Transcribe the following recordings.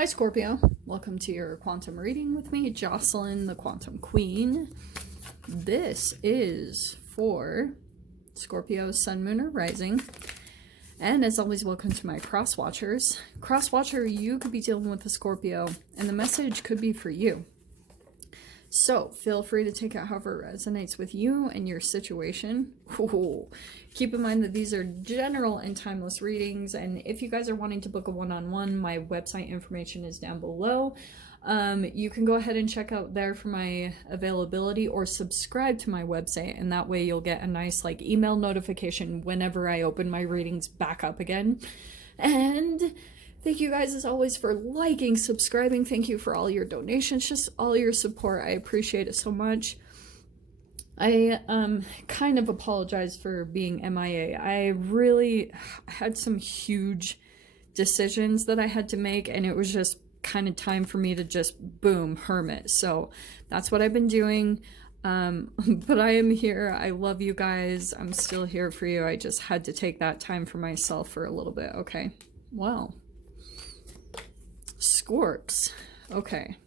Hi Scorpio, welcome to your quantum reading with me, Jocelyn, the Quantum Queen. This is for Scorpio, Sun, Moon, or Rising. And as always, welcome to my cross watchers. Cross watcher, you could be dealing with a Scorpio, and the message could be for you. So feel free to take it however resonates with you and your situation. Ooh. Keep in mind that these are general and timeless readings, and if you guys are wanting to book a one-on-one, my website information is down below. You can go ahead and check out there for my availability, or subscribe to my website, and that way you'll get a nice email notification whenever I open my readings back up again. And thank you guys as always for liking, subscribing. Thank you for all your donations, just all your support. I appreciate it so much. I kind of apologize for being MIA. I really had some huge decisions that I had to make, and it was just kind of time for me to just boom, hermit. So that's what I've been doing. But I am here. I love you guys. I'm still here for you. I just had to take that time for myself for a little bit. Okay. Well, Scorps. Okay.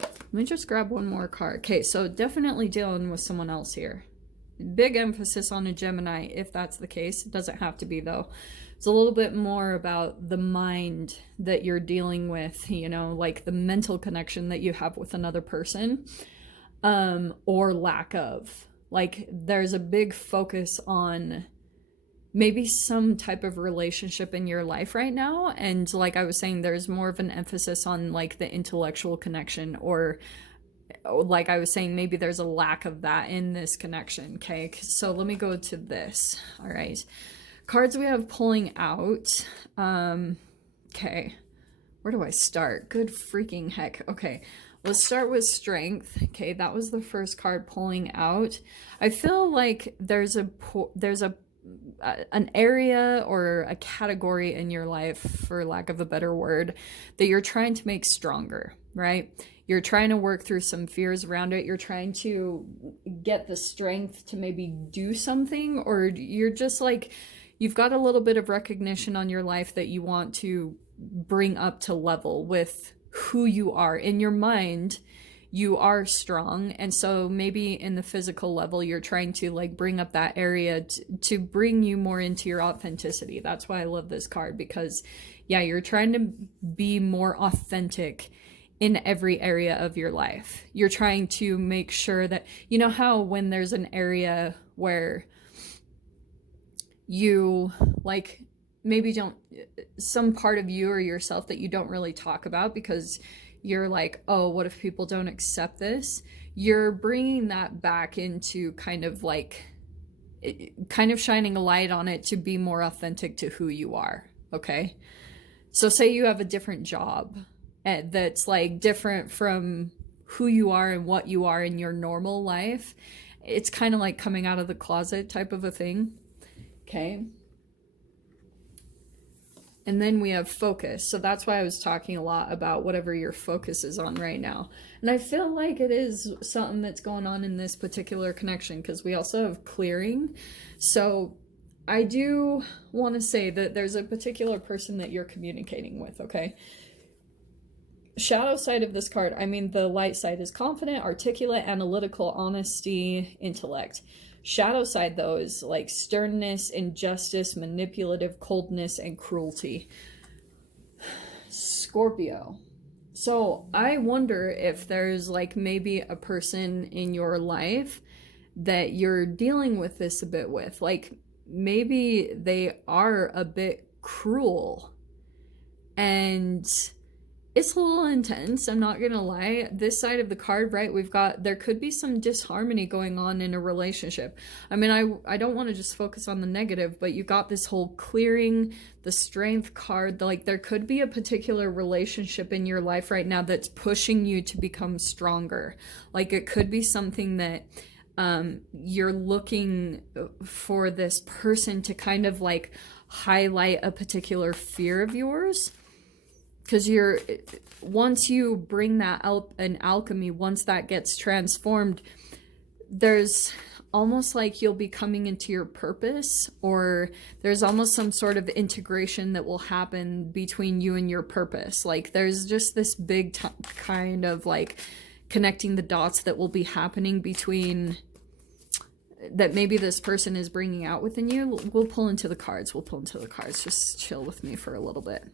Let me just grab one more card. Okay, so definitely dealing with someone else here. Big emphasis on a Gemini, if that's the case. It doesn't have to be, though. It's a little bit more about the mind that you're dealing with, you know, like the mental connection that you have with another person, or lack of. Like, there's a big focus on maybe some type of relationship in your life right now, and like I was saying, there's more of an emphasis on like the intellectual connection, or like I was saying, maybe there's a lack of that in this connection. Okay, so let me go to this. All right, cards we have pulling out. Okay, where do I start? Good freaking heck. Okay, let's start with strength. Okay, that was the first card pulling out. I feel like there's an area or a category in your life, for lack of a better word, that you're trying to make stronger, right? You're trying to work through some fears around it. You're trying to get the strength to maybe do something, or you're just like, you've got a little bit of recognition on your life that you want to bring up to level with who you are. In your mind, you are strong, and so maybe in the physical level you're trying to like bring up that area to bring you more into your authenticity. That's why I love this card, because yeah, you're trying to be more authentic in every area of your life. You're trying to make sure that, you know how when there's an area where you like maybe don't, some part of you or yourself that you don't really talk about because you're like, oh, what if people don't accept this? You're bringing that back into kind of like, kind of shining a light on it to be more authentic to who you are, okay? So say you have a different job that's like different from who you are and what you are in your normal life. It's kind of like coming out of the closet type of a thing, okay? And then we have focus. So that's why I was talking a lot about whatever your focus is on right now. And I feel like it is something that's going on in this particular connection, because we also have clearing. So I do want to say that there's a particular person that you're communicating with, okay? Shadow side of this card, I mean, the light side is confident, articulate, analytical, honesty, intellect. Shadow side, though, is like sternness, injustice, manipulative, coldness, and cruelty. Scorpio. So I wonder if there's like maybe a person in your life that you're dealing with this a bit with. Like maybe they are a bit cruel, and it's a little intense, I'm not gonna lie. This side of the card, right, we've got, there could be some disharmony going on in a relationship. I mean, I don't want to just focus on the negative, but you got this whole clearing, the strength card. Like there could be a particular relationship in your life right now that's pushing you to become stronger. Like it could be something that you're looking for this person to kind of like highlight a particular fear of yours. Because once you bring that out in alchemy, once that gets transformed, there's almost like you'll be coming into your purpose, or there's almost some sort of integration that will happen between you and your purpose. Like there's just this big kind of like connecting the dots that will be happening between, that maybe this person is bringing out within you. We'll pull into the cards. Just chill with me for a little bit.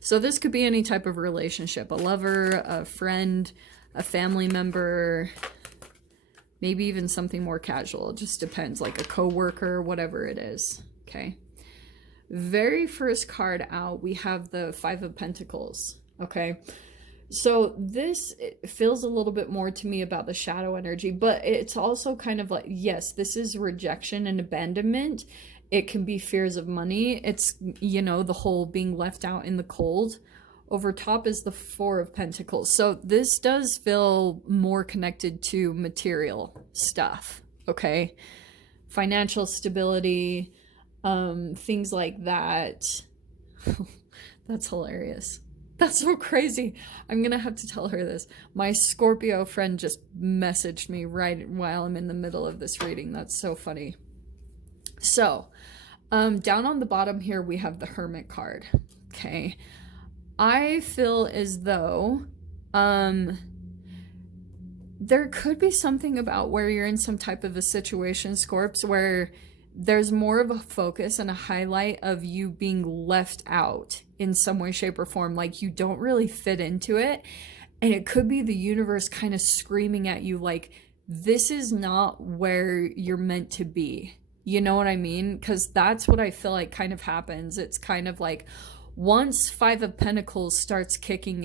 So this could be any type of relationship, a lover, a friend, a family member, maybe even something more casual. It just depends, like a coworker, whatever it is. Okay. Very first card out, we have the Five of Pentacles. Okay. So this feels a little bit more to me about the shadow energy, but it's also kind of like, yes, this is rejection and abandonment. It can be fears of money. It's, you know, the whole being left out in the cold. Over top is the Four of Pentacles. So this does feel more connected to material stuff, okay? Financial stability, things like that. That's hilarious. That's so crazy. I'm going to have to tell her this. My Scorpio friend just messaged me right while I'm in the middle of this reading. That's so funny. So, down on the bottom here, we have the Hermit card. Okay. I feel as though there could be something about where you're in some type of a situation, Scorps, where there's more of a focus and a highlight of you being left out in some way, shape, or form. Like you don't really fit into it. And it could be the universe kind of screaming at you like, this is not where you're meant to be. You know what I mean? Because that's what I feel like kind of happens. It's kind of like, once Five of Pentacles starts kicking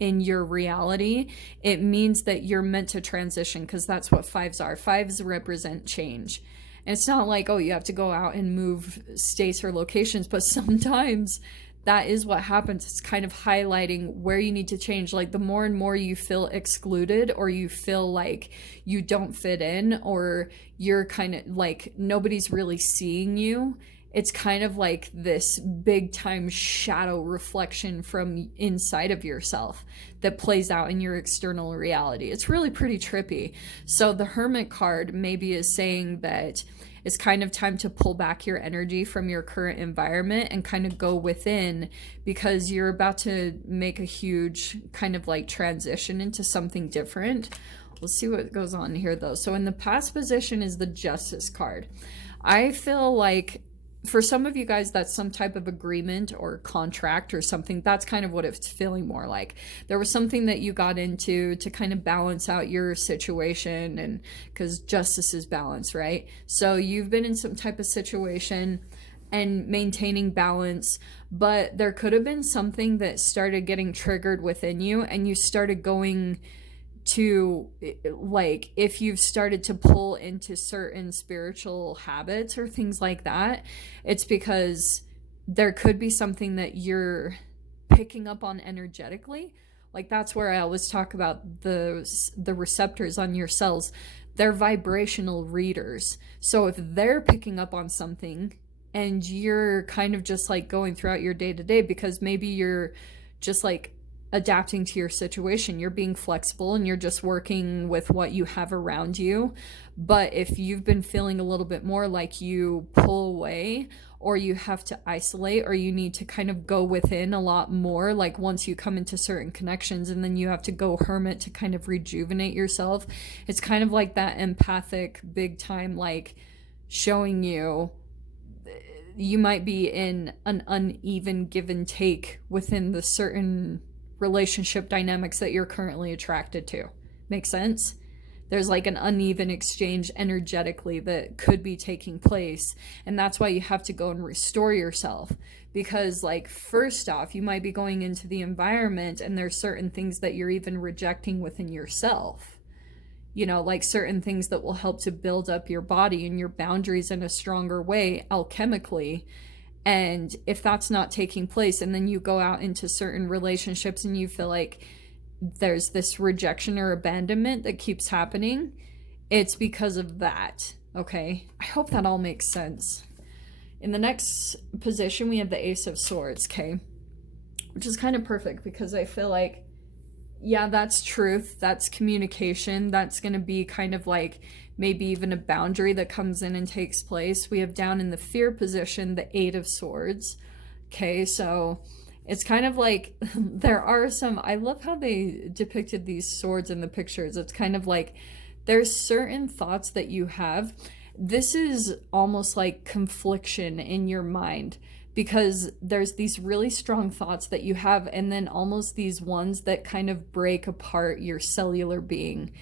in your reality, it means that you're meant to transition, because that's what fives are. Fives represent change. And it's not like, oh, you have to go out and move states or locations, but sometimes that is what happens. It's kind of highlighting where you need to change. Like the more and more you feel excluded, or you feel like you don't fit in, or you're kind of like nobody's really seeing you, it's kind of like this big time shadow reflection from inside of yourself that plays out in your external reality. It's really pretty trippy. So the Hermit card maybe is saying that it's kind of time to pull back your energy from your current environment and kind of go within, because you're about to make a huge kind of like transition into something different. We'll see what goes on here though. So in the past position is the Justice card. I feel like for some of you guys, that's some type of agreement or contract or something. That's kind of what it's feeling more like. There was something that you got into to kind of balance out your situation, and because justice is balance, right? So you've been in some type of situation and maintaining balance, but there could have been something that started getting triggered within you, and you started going to, like, if you've started to pull into certain spiritual habits or things like that, it's because there could be something that you're picking up on energetically. Like that's where I always talk about the receptors on your cells. They're vibrational readers. So if they're picking up on something and you're kind of just like going throughout your day to day, because maybe you're just like adapting to your situation, you're being flexible and you're just working with what you have around you. But if you've been feeling a little bit more like you pull away, or you have to isolate, or you need to kind of go within a lot more, like once you come into certain connections, and then you have to go hermit to kind of rejuvenate yourself, it's kind of like that empathic big time, like showing you might be in an uneven give and take within the certain relationship dynamics that you're currently attracted to. Make sense? There's like an uneven exchange energetically that could be taking place, and that's why you have to go and restore yourself. Because like, first off, you might be going into the environment and there's certain things that you're even rejecting within yourself, you know, like certain things that will help to build up your body and your boundaries in a stronger way alchemically. And if that's not taking place, and then you go out into certain relationships and you feel like there's this rejection or abandonment that keeps happening, it's because of that. Okay, I hope that all makes sense. In the next position, we have the Ace of Swords, okay, which is kind of perfect, because I feel like, yeah, that's truth, that's communication, that's going to be kind of like maybe even a boundary that comes in and takes place. We have down in the fear position the Eight of Swords. Okay, so it's kind of like there are some, I love how they depicted these swords in the pictures. It's kind of like there's certain thoughts that you have. This is almost like confliction in your mind, because there's these really strong thoughts that you have, and then almost these ones that kind of break apart your cellular being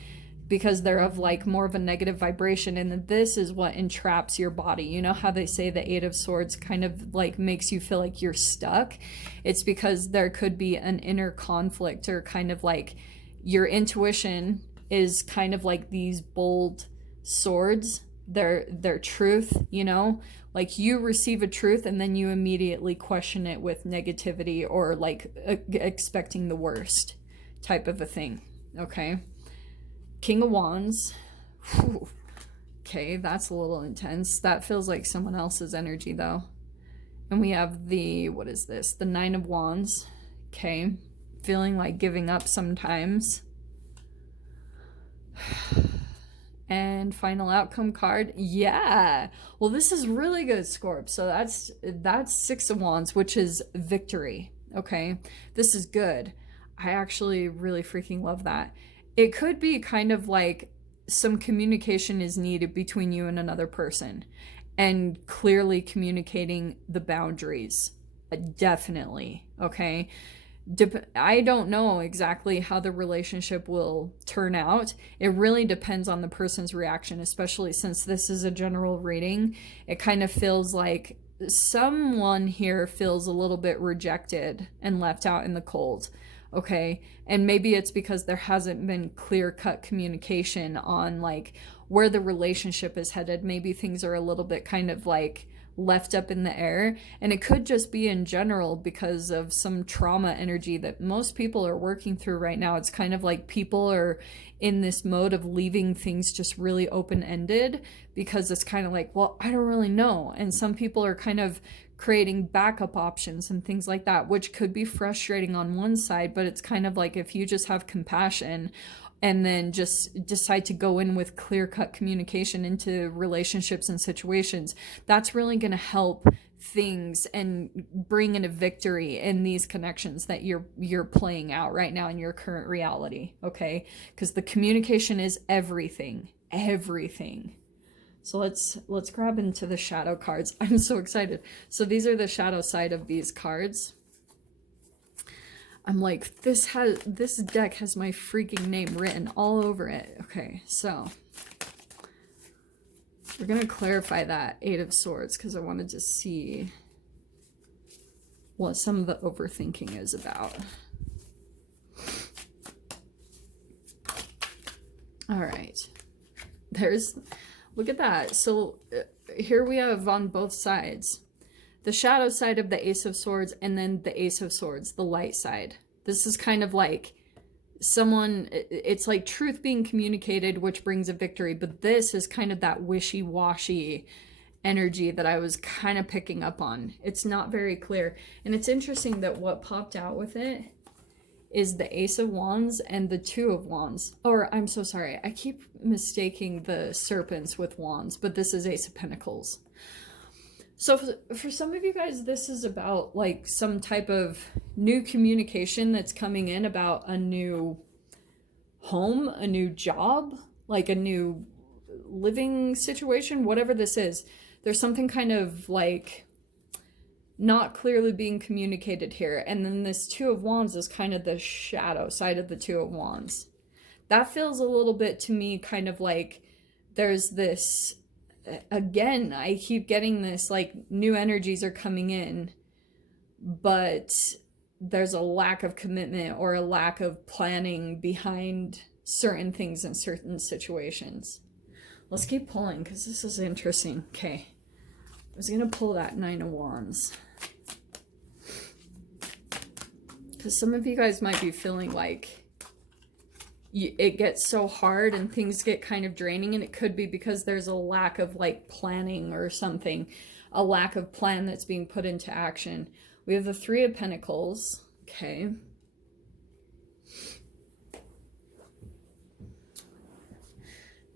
because they're of like more of a negative vibration, and this is what entraps your body. You know how they say the Eight of Swords kind of like makes you feel like you're stuck? It's because there could be an inner conflict, or kind of like your intuition is kind of like these bold swords. They're truth, you know, like you receive a truth and then you immediately question it with negativity, or like expecting the worst type of a thing. Okay, King of Wands. Whew. Okay, that's a little intense. That feels like someone else's energy though. And we have the, what is this, the Nine of Wands. Okay, feeling like giving up sometimes. And final outcome card, yeah, well, this is really good, Scorp. So that's Six of Wands, which is victory. Okay, this is good. I actually really freaking love that. It could be kind of like some communication is needed between you and another person, and clearly communicating the boundaries. Definitely. Okay, I don't know exactly how the relationship will turn out. It really depends on the person's reaction, especially since this is a general reading. It kind of feels like someone here feels a little bit rejected and left out in the cold. Okay, and maybe it's because there hasn't been clear-cut communication on like where the relationship is headed. Maybe things are a little bit kind of like left up in the air, and it could just be in general because of some trauma energy that most people are working through right now. It's kind of like people are in this mode of leaving things just really open-ended, because it's kind of like, well, I don't really know. And some people are kind of creating backup options and things like that, which could be frustrating on one side, but it's kind of like if you just have compassion and then just decide to go in with clear-cut communication into relationships and situations, that's really going to help things and bring in a victory in these connections that you're playing out right now in your current reality. Okay, because the communication is everything. So let's grab into the shadow cards. I'm so excited. So these are the shadow side of these cards. I'm like, this deck has my freaking name written all over it. Okay, so we're gonna clarify that Eight of Swords because I wanted to see what some of the overthinking is about. All right, look at that. So here we have on both sides the shadow side of the Ace of Swords, and then the Ace of Swords, the light side. This is kind of like someone, it's like truth being communicated, which brings a victory, but this is kind of that wishy-washy energy that I was kind of picking up on. It's not very clear. And it's interesting that what popped out with it is the Ace of Wands and the Two of Wands. Or, I'm so sorry, I keep mistaking the serpents with wands, but this is Ace of Pentacles. So for some of you guys, this is about like some type of new communication that's coming in about a new home, a new job, like a new living situation, whatever this is. There's something kind of like not clearly being communicated here. And then this Two of Wands is kind of the shadow side of the Two of Wands. That feels a little bit to me kind of like there's this, again, I keep getting this like new energies are coming in, but there's a lack of commitment or a lack of planning behind certain things in certain situations. Let's keep pulling because this is interesting. Okay, I was gonna pull that Nine of Wands because some of you guys might be feeling like it gets so hard and things get kind of draining, and it could be because there's a lack of like planning or something, a lack of plan that's being put into action. We have the Three of Pentacles. Okay,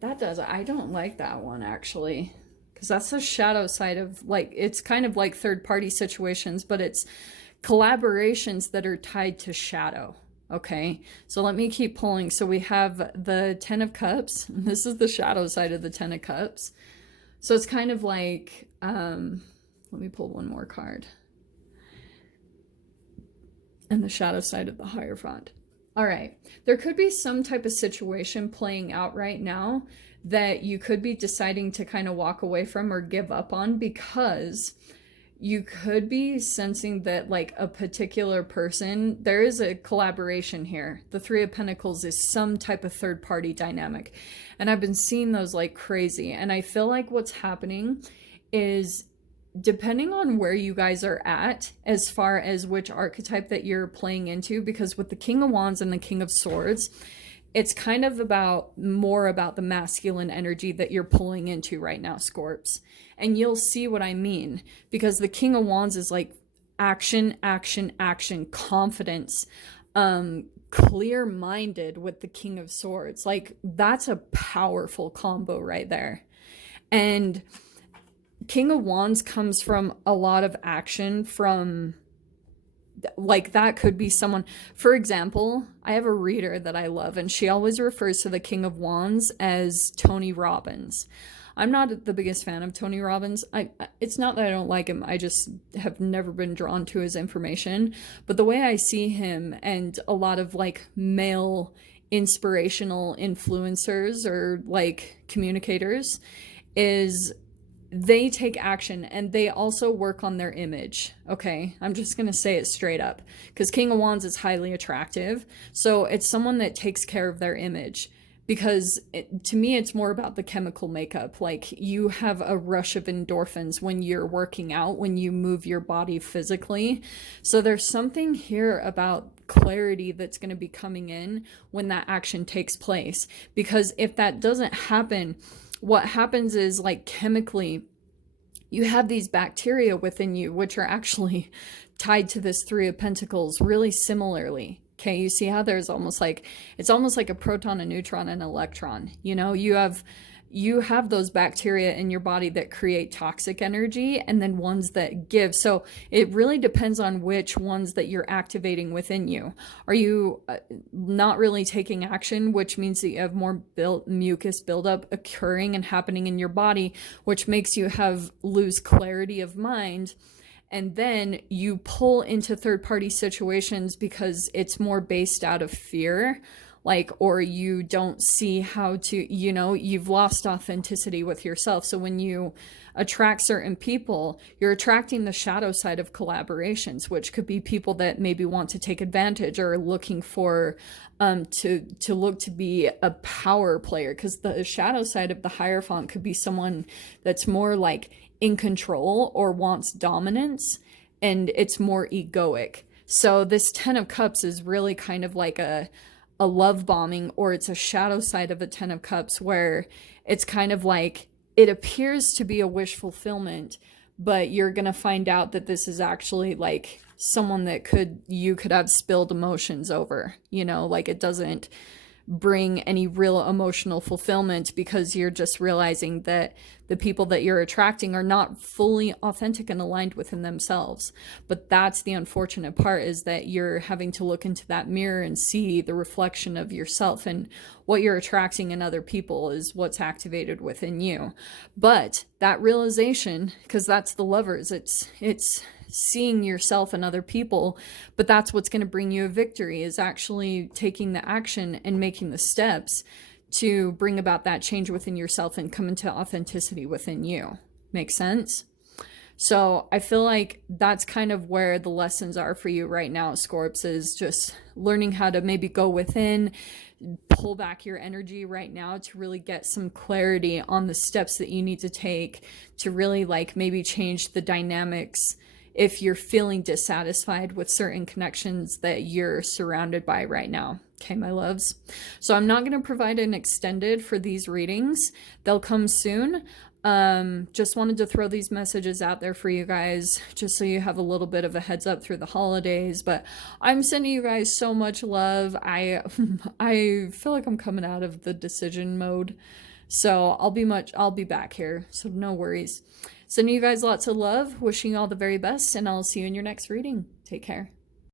That does. I don't like that one, actually. Because that's the shadow side of, like, it's kind of like third party situations, but it's collaborations that are tied to shadow. Okay, so let me keep pulling. So we have the Ten of Cups. This is the shadow side of the Ten of Cups. So it's kind of like, let me pull one more card. And the shadow side of the Hierophant. All right, there could be some type of situation playing out right now that you could be deciding to kind of walk away from or give up on, because you could be sensing that like a particular person, there is a collaboration here. The Three of Pentacles is some type of third party dynamic. And I've been seeing those like crazy. And I feel like what's happening is, depending on where you guys are at as far as which archetype that you're playing into, because with the King of Wands and the King of Swords, it's kind of more about the masculine energy that you're pulling into right now, Scorps. And you'll see what I mean, because the King of Wands is like action, action, action, confidence, clear-minded with the King of Swords. Like, that's a powerful combo right there. And King of Wands comes from a lot of action, from like, that could be someone, for example, I have a reader that I love, and she always refers to the King of Wands as Tony Robbins. I'm not the biggest fan of Tony Robbins. It's not that I don't like him. I just have never been drawn to his information. But the way I see him and a lot of like male inspirational influencers or like communicators is they take action and they also work on their image. Okay, I'm just going to say it straight up, because King of Wands is highly attractive. So it's someone that takes care of their image, because to me, it's more about the chemical makeup. Like, you have a rush of endorphins when you're working out, when you move your body physically. So there's something here about clarity that's going to be coming in when that action takes place. Because if that doesn't happen, what happens is, like, chemically, you have these bacteria within you, which are actually tied to this Three of Pentacles really similarly. Okay, you see how there's almost like, it's almost like a proton, a neutron, and an electron. You know, you have those bacteria in your body that create toxic energy, and then ones that give. So it really depends on which ones that you're activating within you. Are you not really taking action, which means that you have more mucus buildup occurring and happening in your body, which makes you lose clarity of mind. And then you pull into third-party situations because it's more based out of fear, like, or you don't see how to, you know, you've lost authenticity with yourself. So when you attract certain people, you're attracting the shadow side of collaborations, which could be people that maybe want to take advantage or looking for to look to be a power player, because the shadow side of the Hierophant could be someone that's more like in control or wants dominance, and it's more egoic. So this Ten of Cups is really kind of like a love bombing, or it's a shadow side of a Ten of Cups, where it's kind of like, it appears to be a wish fulfillment, but you're gonna find out that this is actually like someone that you could have spilled emotions over, you know, like, it doesn't bring any real emotional fulfillment, because you're just realizing that the people that you're attracting are not fully authentic and aligned within themselves. But that's the unfortunate part, is that you're having to look into that mirror and see the reflection of yourself, and what you're attracting in other people is what's activated within you. But that realization, because that's the Lovers, it's seeing yourself and other people, but that's what's going to bring you a victory, is actually taking the action and making the steps to bring about that change within yourself and come into authenticity within you. Make sense? So I feel like that's kind of where the lessons are for you right now, Scorps, is just learning how to maybe go within, pull back your energy right now to really get some clarity on the steps that you need to take to really, like, maybe change the dynamics if you're feeling dissatisfied with certain connections that you're surrounded by right now. Okay, my loves. So I'm not going to provide an extended for these readings. They'll come soon. Just wanted to throw these messages out there for you guys, just so you have a little bit of a heads up through the holidays. But I'm sending you guys so much love. I feel like I'm coming out of the decision mode So I'll be back here. So no worries. Sending you guys lots of love, wishing you all the very best, and I'll see you in your next reading. Take care.